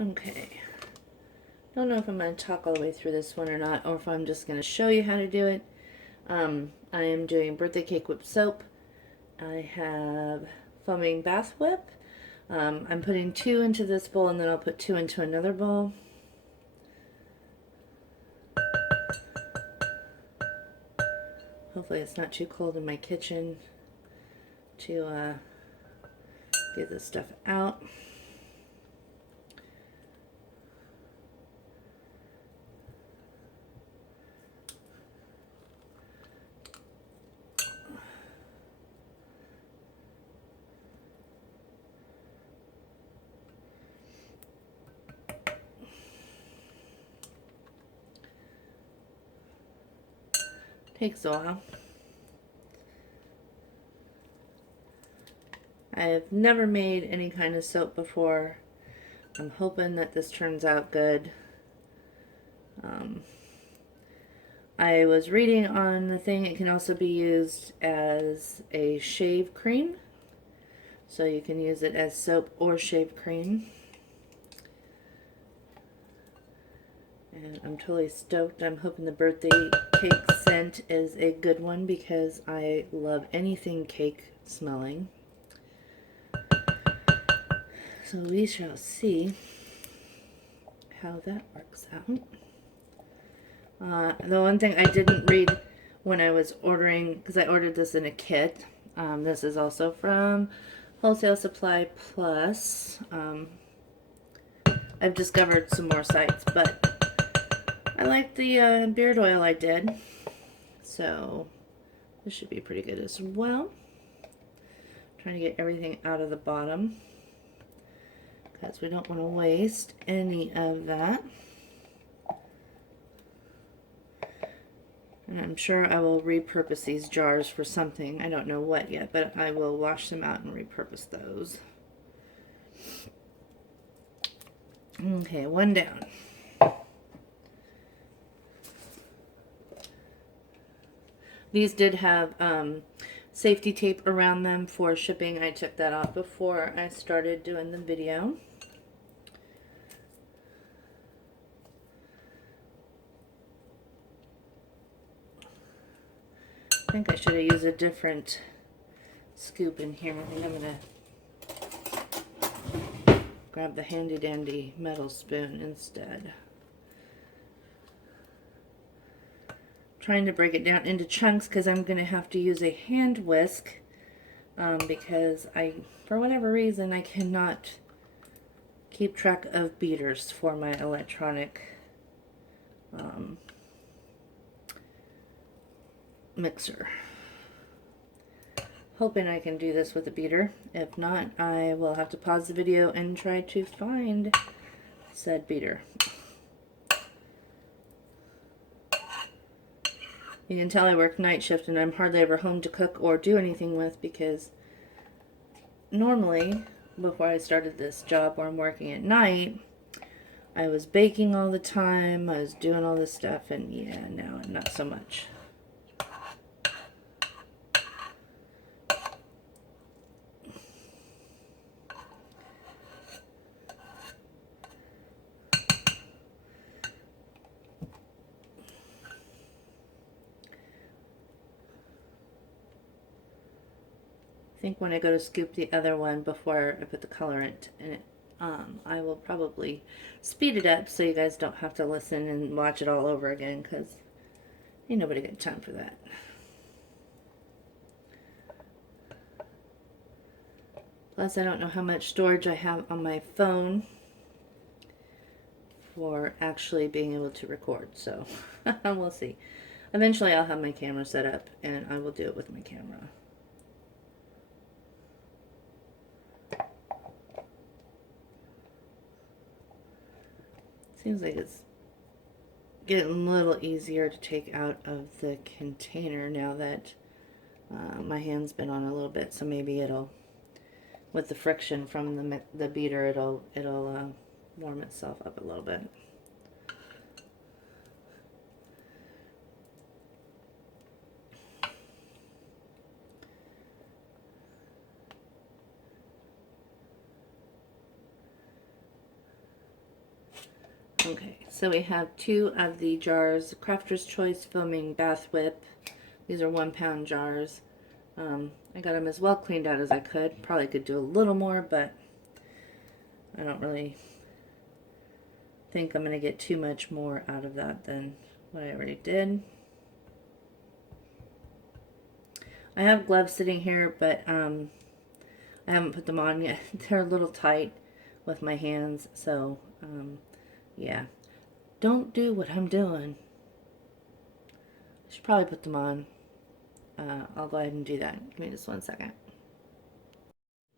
Okay. Don't know if I'm going to talk all the way through this one or not, or if I'm just going to show you how to do it. I am doing birthday cake whip soap. I have foaming bath whip. I'm putting 2 into this bowl, and then I'll put 2 into another bowl. Hopefully it's not too cold in my kitchen to get this stuff out. Takes a while. I've never made any kind of soap before. I'm hoping that this turns out good. I was reading on the thing, it can also be used as a shave cream. So you can use it as soap or shave cream. And I'm totally stoked. I'm hoping the birthday cake scent is a good one because I love anything cake smelling. So we shall see how that works out. The one thing I didn't read when I was ordering, because I ordered this in a kit, this is also from Wholesale Supply Plus. I've discovered some more sites, but I like the beard oil I did, so this should be pretty good as well. Trying to get everything out of the bottom because we don't want to waste any of that. And I'm sure I will repurpose these jars for something. I don't know what yet, but I will wash them out and repurpose those. Okay, one down. These did have safety tape around them for shipping. I took that off before I started doing the video. I think I should have used a different scoop in here. I think I'm going to grab the handy dandy metal spoon instead. Trying to break it down into chunks because I'm going to have to use a hand whisk because for whatever reason, I cannot keep track of beaters for my electronic mixer. Hoping I can do this with a beater. If not, I will have to pause the video and try to find said beater. You can tell I work night shift and I'm hardly ever home to cook or do anything with, because normally before I started this job where I'm working at night, I was baking all the time, I was doing all this stuff, and yeah, now not so much. I think when I go to scoop the other one before I put the colorant in it, I will probably speed it up so you guys don't have to listen and watch it all over again, because ain't nobody got time for that. Plus, I don't know how much storage I have on my phone for actually being able to record, so we'll see. Eventually I'll have my camera set up and I will do it with my camera. Seems like it's getting a little easier to take out of the container now that my hand's been on a little bit, so maybe it'll, with the friction from the beater, it'll warm itself up a little bit. Okay, so we have 2 of the jars, Crafter's Choice Foaming Bath Whip. These are 1-pound jars. I got them as well cleaned out as I could. Probably could do a little more, but I don't really think I'm going to get too much more out of that than what I already did. I have gloves sitting here, but I haven't put them on yet. They're a little tight with my hands, so yeah. Don't do what I'm doing. I should probably put them on. I'll go ahead and do that. Give me just 1 second.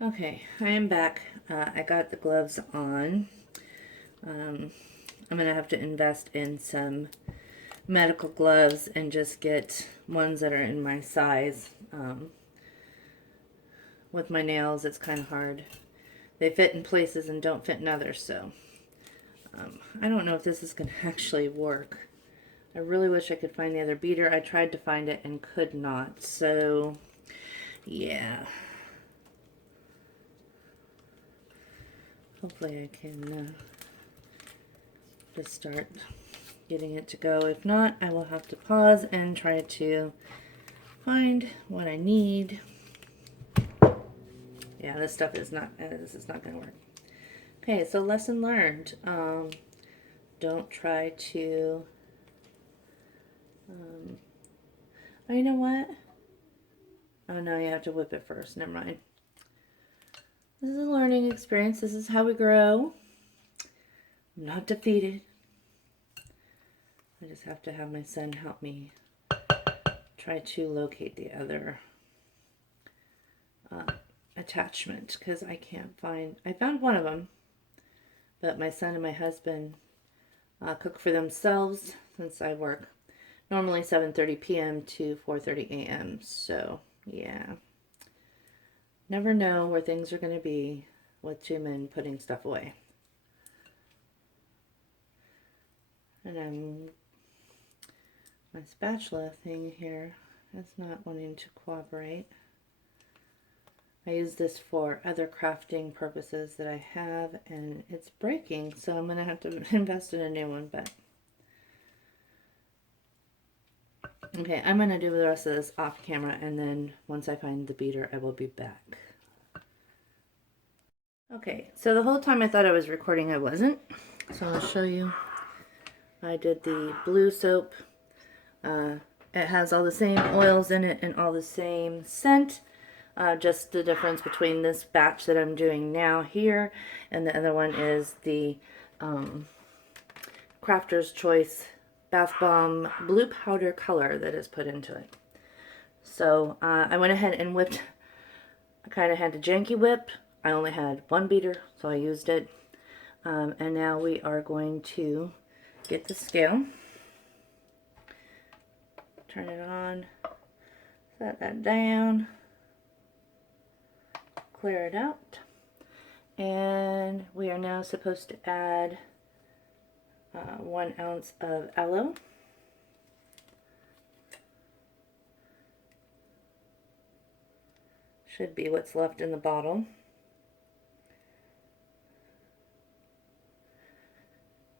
Okay, I am back. I got the gloves on. I'm going to have to invest in some medical gloves and just get ones that are in my size. With my nails, it's kind of hard. They fit in places and don't fit in others, so I don't know if this is going to actually work. I really wish I could find the other beater. I tried to find it and could not, so yeah. Hopefully I can just start getting it to go. If not, I will have to pause and try to find what I need. Yeah, this stuff is not, this is not going to work. Okay, so lesson learned. Don't try to, oh, you know what? Oh no, you have to whip it first. Never mind. This is a learning experience. This is how we grow. I'm not defeated. I just have to have my son help me try to locate the other attachment, because I can't find, I found one of them, but my son and my husband cook for themselves since I work normally 7:30 p.m. to 4:30 a.m. So yeah, never know where things are going to be with 2 men putting stuff away. And my spatula thing here is not wanting to cooperate. I use this for other crafting purposes that I have, and it's breaking, so I'm going to have to invest in a new one. But okay, I'm going to do the rest of this off camera, and then once I find the beater, I will be back. Okay, so the whole time I thought I was recording, I wasn't. So I'll show you. I did the blue soap. It has all the same oils in it and all the same scent. Just the difference between this batch that I'm doing now here and the other one is the Crafter's Choice Bath Bomb Blue Powder Color that is put into it. So I went ahead and whipped. I kind of had to janky whip. I only had 1 beater, so I used it. And now we are going to get the scale. Turn it on. Set that down. Clear it out, and we are now supposed to add 1 ounce of aloe, should be what's left in the bottle,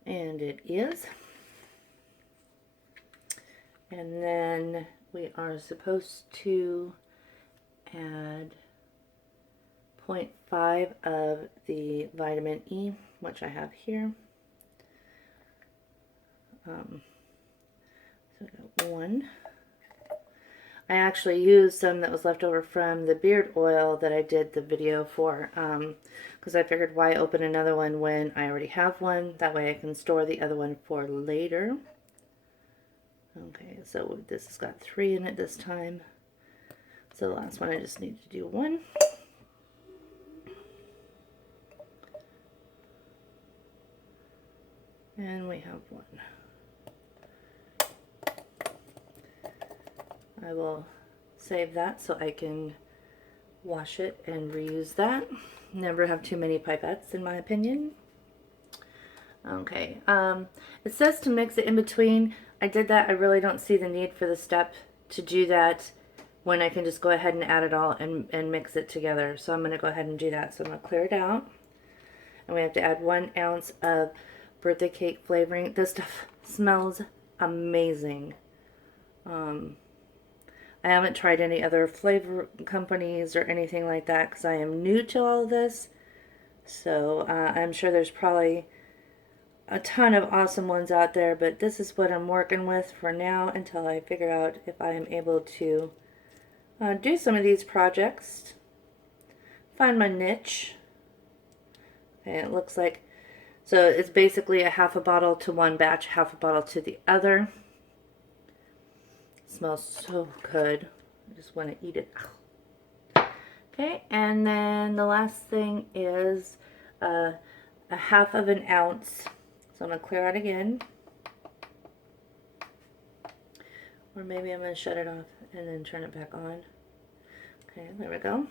and it is. And then we are supposed to add 0.5 of the vitamin E, which I have here. So I got 1. I actually used some that was left over from the beard oil that I did the video for, because I figured why open another one when I already have one. That way I can store the other one for later. Okay, so this has got 3 in it this time. So the last one I just need to do 1. And we have 1. I will save that so I can wash it and reuse that. Never have too many pipettes, in my opinion. Okay, it says to mix it in between. I did that. I really don't see the need for the step to do that when I can just go ahead and add it all and mix it together. So I'm going to go ahead and do that. So I'm going to clear it out. And we have to add 1 ounce of birthday cake flavoring. This stuff smells amazing. I haven't tried any other flavor companies or anything like that because I am new to all of this. So I'm sure there's probably a ton of awesome ones out there, but this is what I'm working with for now until I figure out if I am able to do some of these projects. Find my niche. And it looks like, so it's basically a half a bottle to one batch, half a bottle to the other. It smells so good. I just want to eat it. Okay, and then the last thing is a half of an ounce. So I'm going to clear out again. Or maybe I'm going to shut it off and then turn it back on. Okay, there we go.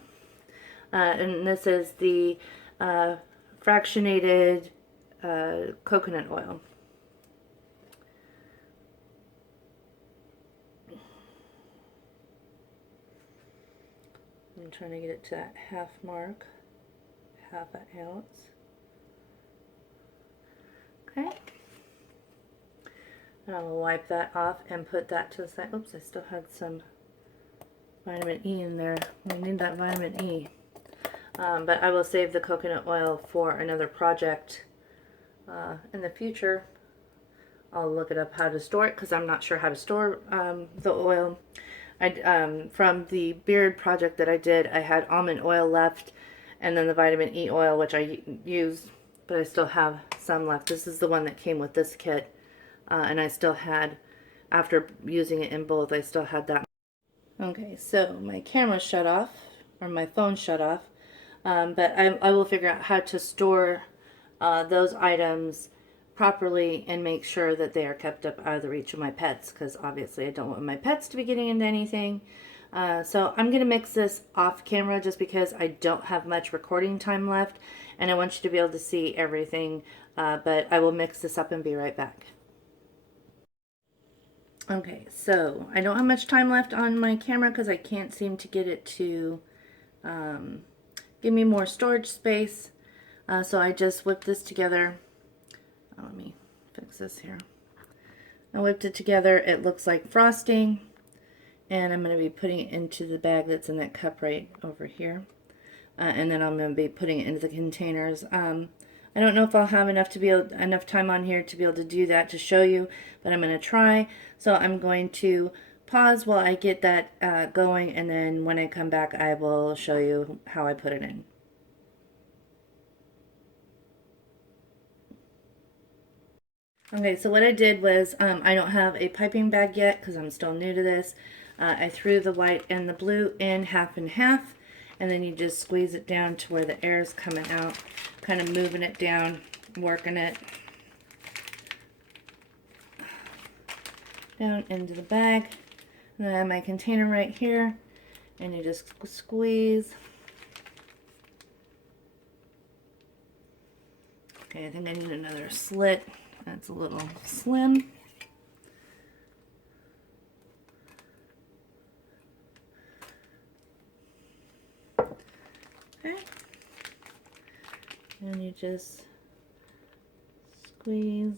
And this is the fractionated coconut oil. I'm trying to get it to that half mark, half an ounce. Okay. And I will wipe that off and put that to the side. Oops, I still had some vitamin E in there. We need that vitamin E. But I will save the coconut oil for another project in the future. I'll look it up how to store it because I'm not sure how to store the oil. From the beard project that I did, I had almond oil left and then the vitamin E oil, which I used, but I still have some left. This is the one that came with this kit, and I still had, after using it in both, I still had that. Okay, so my camera shut off, or my phone shut off, but I will figure out how to store those items properly and make sure that they are kept up out of the reach of my pets, because obviously I don't want my pets to be getting into anything. So I'm going to mix this off camera just because I don't have much recording time left and I want you to be able to see everything, but I will mix this up and be right back. Okay, so I don't have much time left on my camera because I can't seem to get it to give me more storage space. So I just whipped this together. Let me fix this here. I whipped it together. It looks like frosting. And I'm going to be putting it into the bag that's in that cup right over here. And then I'm going to be putting it into the containers. I don't know if I'll have enough time on here to be able to do that to show you, but I'm going to try. So I'm going to pause while I get that going, and then when I come back I will show you how I put it in. Okay, so what I did was, I don't have a piping bag yet because I'm still new to this. I threw the white and the blue in half and half, and then you just squeeze it down to where the air is coming out, kind of moving it down, working it down into the bag. And then I have my container right here, and you just squeeze. Okay, I think I need another slit. That's a little slim. Okay. And you just squeeze.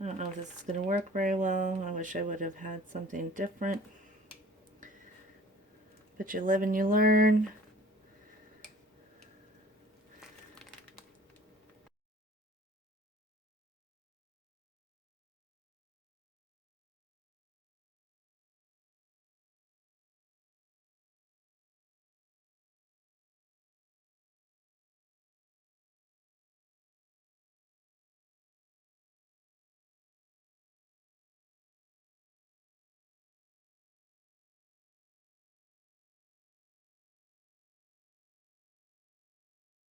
I don't know if this is going to work very well. I wish I would have had something different. But you live and you learn.